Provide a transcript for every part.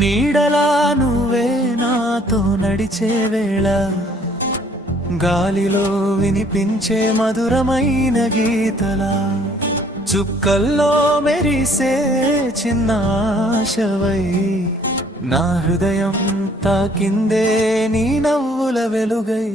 నీడలా నువ్వే నాతో నడిచే వేళ గాలిలో వినిపించే మధురమైన గీతలా చుక్కల్లో మెరిసే చిన్న ఆశవై నా హృదయం తాకిందే నీ నవ్వుల వెలుగై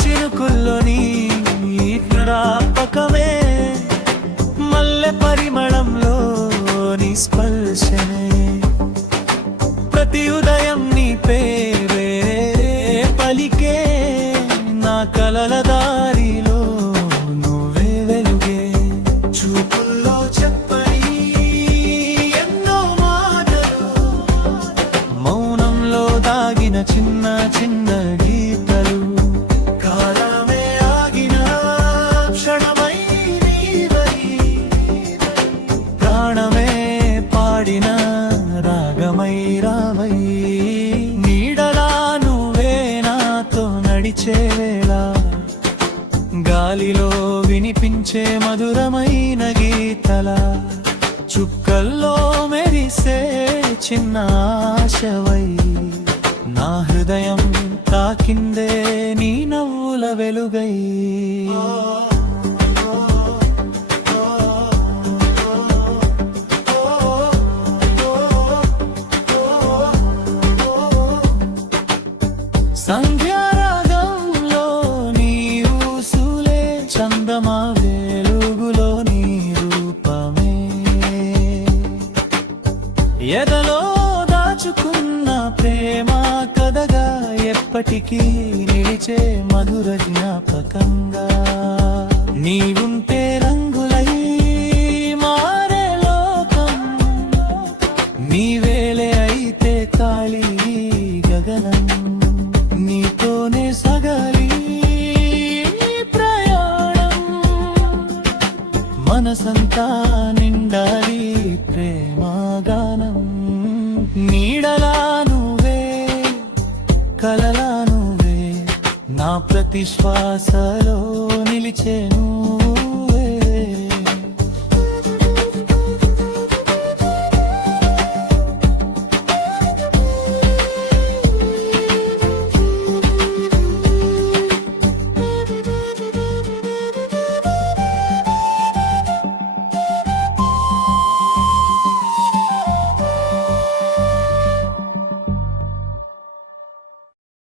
చినుకుల్లోని జ్ఞాపకమే మల్లె పరిమళంలో నీ స్పర్శనే ప్రతి ఉదయం నీ పేరే పలికే నా కలల దారిలో నువ్వే వెలుగే చూపుల్లో చెప్పని ఎన్నో మాటలు మౌనంలో దాగిన చిన్న చిన్న గీతలు నీడలా నువ్వే నాతో నడిచే వేళ గాలిలో వినిపించే మధురమైన గీతల చుక్కల్లో మెరిసే చిన్న ఆశవై నా హృదయం తాకిందే నీ నవ్వుల వెలుగై సంధ్యారాగంలో నీ ఊసులే చందమా వెలుగులో నీ రూపమే ఎదలో దాచుకున్న ప్రేమ కథగా ఎప్పటికీ నిలిచే మధుర జ్ఞాపకంగా నీవుంటే రంగులై మారే లోకం నీవేలే అయితే ఖాళీ గగనం నీతోనే సగలి ప్రయాణం మనసంతా నిండాలి ప్రేమగానం నీడలా నువ్వే కలలా నువ్వే నా ప్రతి శ్వాసలో నిలిచే నువ్వే